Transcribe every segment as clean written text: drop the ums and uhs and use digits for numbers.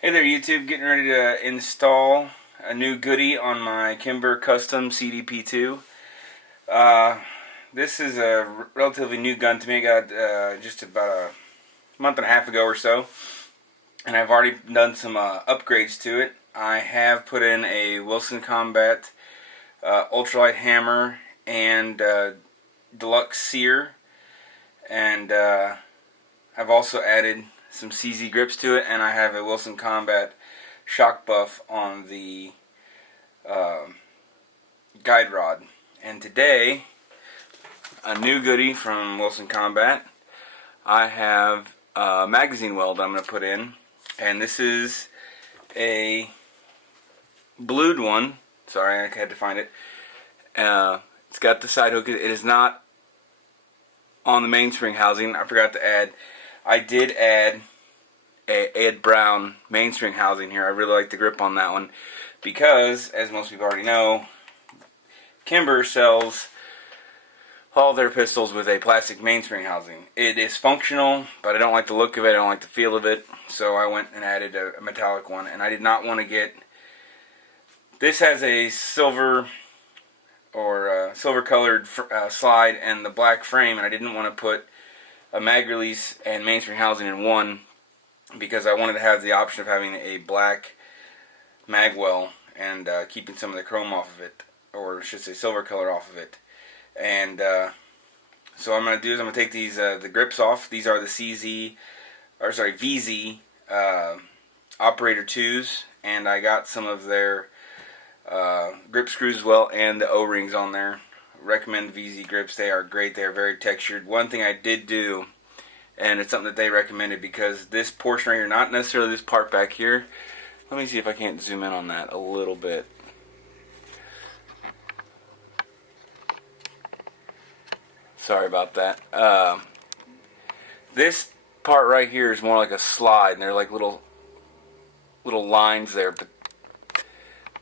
Hey there YouTube, getting ready to install a new goodie on my Kimber Custom CDP2. Uh, this is a relatively new gun to me. I got just about a month and a half ago or so, and I've already done some upgrades to it. I have put in a Wilson Combat ultralight hammer and deluxe sear, and I've also added some CZ grips to it, and I have a Wilson Combat shock buff on the guide rod. And today, a new goodie from Wilson Combat, I have a magazine weld I'm going to put in, and this is a blued one. Sorry, I had to find it. It's got the side hook. It is not on the mainspring housing. I forgot to add. I did add a Ed Brown mainspring housing here. I really like the grip on that one because, as most people already know, Kimber sells all their pistols with a plastic mainspring housing. It is functional, but I don't like the look of it. I don't like the feel of it. So I went and added a metallic one, and I did not want to get. This has a silver or silver colored slide and the black frame, and I didn't want to put a mag release and mainspring housing in one because I wanted to have the option of having a black mag well and keeping some of the chrome off of it, or I should say silver color off of it. And so what I'm going to do is I'm going to take these the grips off. These are the VZ Operator 2s, and I got some of their grip screws as well, and the O-rings on there. Recommend VZ grips. They are great. They are very textured. One thing I did do, and it's something that they recommended, because this portion right here, not necessarily this part back here. Let me see if I can't zoom in on that a little bit. Sorry about that. This part right here is more like a slide, and they're like little lines there,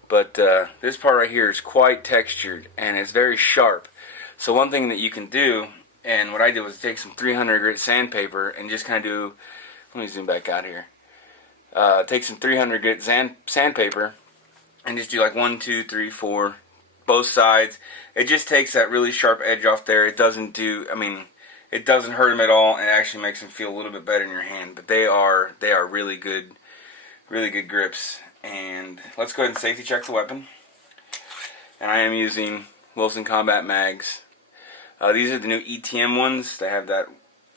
but this part right here is quite textured and it's very sharp. So one thing that you can do, and what I did was take some 300 grit sandpaper and just kind of do, let me zoom back out here. Take some 300 grit sandpaper and just do like 1, 2, 3, 4, both sides. It just takes that really sharp edge off there. It doesn't do, it doesn't hurt them at all, and it actually makes them feel a little bit better in your hand. But they are really good grips. And let's go ahead and safety check the weapon. And I am using Wilson Combat mags. These are the new ETM ones. They have that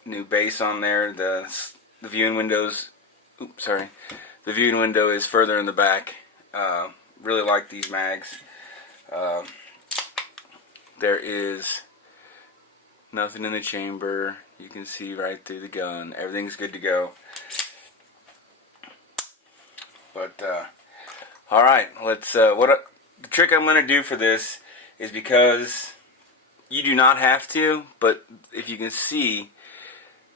new base on there. The viewing windows. Oops, sorry. The viewing window is further in the back. Really like these mags. There is nothing in the chamber. You can see right through the gun. Everything's good to go. But all right, let's. The trick I'm going to do for this is, because you do not have to, but if you can see,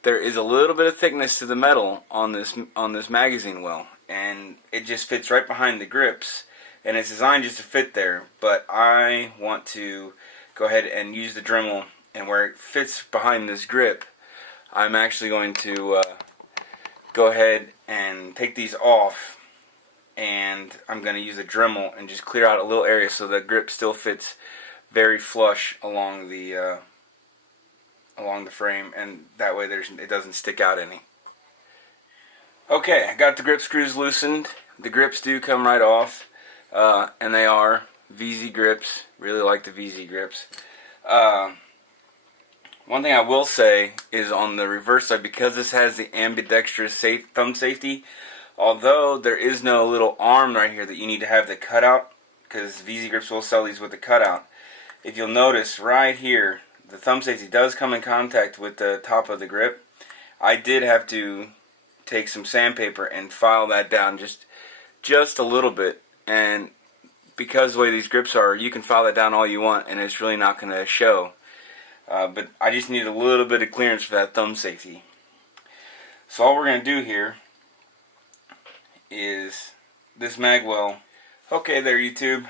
there is a little bit of thickness to the metal on this magazine well, and it just fits right behind the grips, and it's designed just to fit there. But I want to go ahead and use the Dremel, and where it fits behind this grip, I'm actually going to go ahead and take these off. And I'm going to use a Dremel and just clear out a little area so the grip still fits very flush along the frame, and that way it doesn't stick out any. Okay, I got the grip screws loosened. The grips do come right off, and they are VZ grips. Really like the VZ grips. One thing I will say is, on the reverse side, because this has the ambidextrous thumb safety, although there is no little arm right here that you need to have the cutout, because VZ grips will sell these with the cutout. If you'll notice right here, the thumb safety does come in contact with the top of the grip. I did have to take some sandpaper and file that down just a little bit, and because the way these grips are, you can file that down all you want and it's really not going to show. But I just need a little bit of clearance for that thumb safety. So all we're going to do here is this mag well. Okay there YouTube,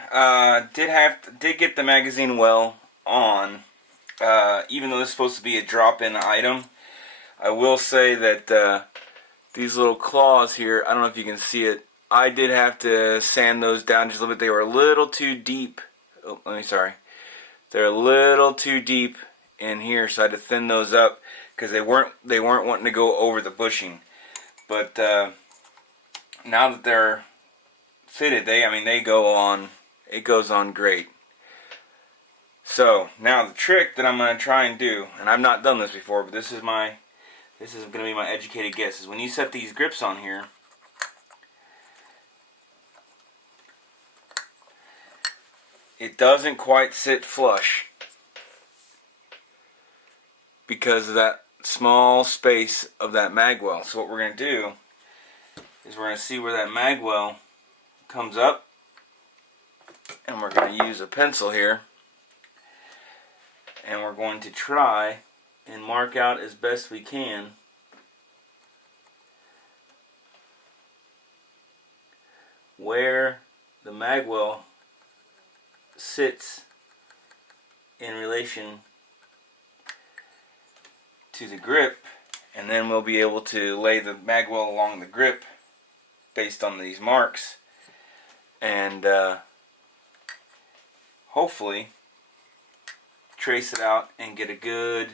did get the magazine well on, even though this is supposed to be a drop-in item. I will say that these little claws here, I don't know if you can see it. I did have to sand those down just a little bit. They were a little too deep. Oh, sorry. They're a little too deep in here, so I had to thin those up because they weren't wanting to go over the bushing. But now that they're fitted, they go on. It goes on great. So now the trick that I'm going to try and do, and I've not done this before, but this is going to be my educated guess, is when you set these grips on here, it doesn't quite sit flush because of that small space of that magwell. So what we're going to do is we're going to see where that magwell comes up, and we're going to use a pencil here, and we're going to try and mark out as best we can where the magwell sits in relation to the grip, and then we'll be able to lay the magwell along the grip based on these marks, and hopefully trace it out and get a good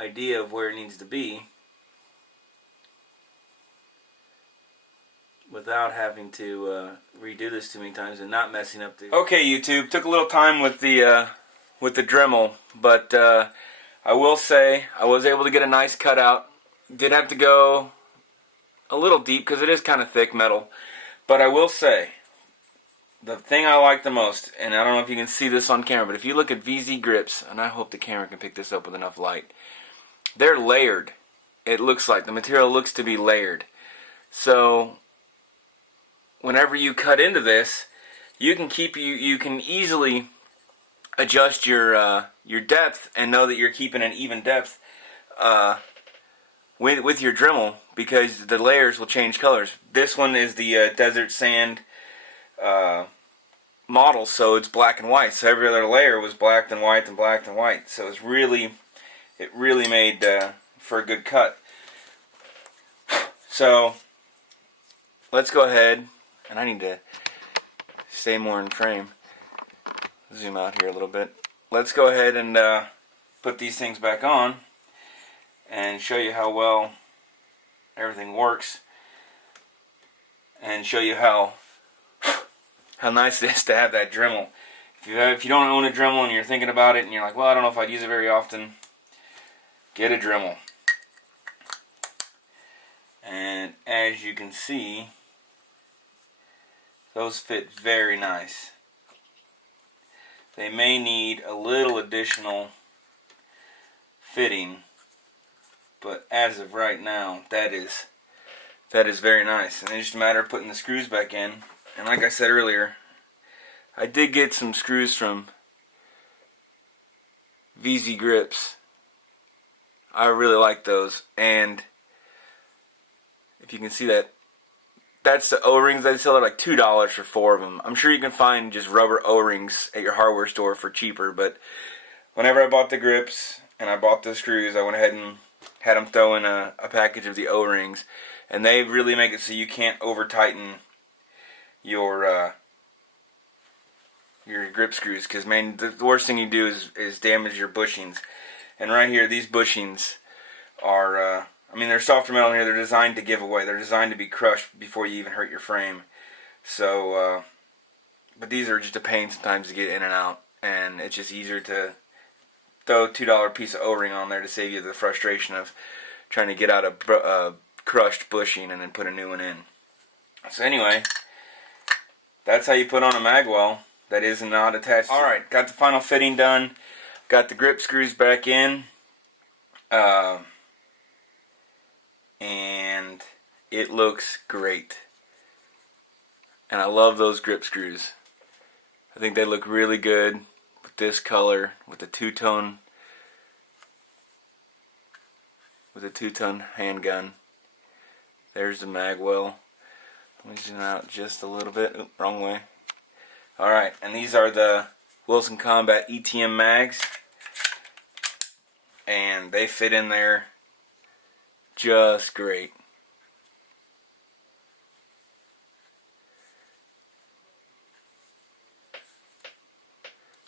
idea of where it needs to be without having to redo this too many times and not messing up the... Okay, YouTube, took a little time with the Dremel, but I will say I was able to get a nice cutout. Did have to go a little deep because it is kind of thick metal, but I will say the thing I like the most, and I don't know if you can see this on camera, but if you look at VZ grips, and I hope the camera can pick this up with enough light, they're layered. It looks like the material looks to be layered. So whenever you cut into this, you can easily adjust your depth and know that you're keeping an even depth with your Dremel, because the layers will change colors. This one is the desert sand model, so it's black and white. So every other layer was black and white and black and white. So it really made for a good cut. So let's go ahead, and I need to stay more in frame. Zoom out here a little bit. Let's go ahead and put these things back on and show you how well everything works, and show you how nice it is to have that Dremel. If you don't own a Dremel and you're thinking about it and you're like, well, I don't know if I'd use it very often, get a Dremel. And as you can see, those fit very nice. They may need a little additional fitting, but as of right now, that is very nice. And it's just a matter of putting the screws back in. And like I said earlier, I did get some screws from VZ Grips. I really like those. And if you can see that, that's the O-rings. They sell at like $2 for 4 of them. I'm sure you can find just rubber O-rings at your hardware store for cheaper, but whenever I bought the grips and I bought the screws, I went ahead and had them throw in a package of the O-rings, and they really make it so you can't over-tighten your grip screws, because man, the worst thing you do is damage your bushings. And right here, these bushings are they're softer metal in here. They're designed to give away. They're designed to be crushed before you even hurt your frame. So but these are just a pain sometimes to get in and out, and it's just easier to throw a $2 piece of O-ring on there to save you the frustration of trying to get out a crushed bushing and then put a new one in. So anyway, that's how you put on a magwell that is not attached. Alright, got the final fitting done. Got the grip screws back in. And it looks great. And I love those grip screws. I think they look really good with this color, with the two-tone handgun. There's the magwell. Let me zoom out just a little bit. Oop, wrong way. Alright, and these are the Wilson Combat ETM mags. And they fit in there just great.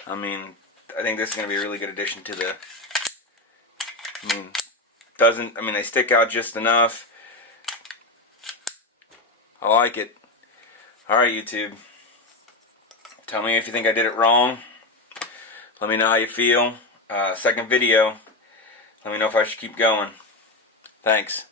I mean, I think this is going to be a really good addition to the, they stick out just enough. I like it. Alright, YouTube. Tell me if you think I did it wrong. Let me know how you feel. Second video. Let me know if I should keep going. Thanks.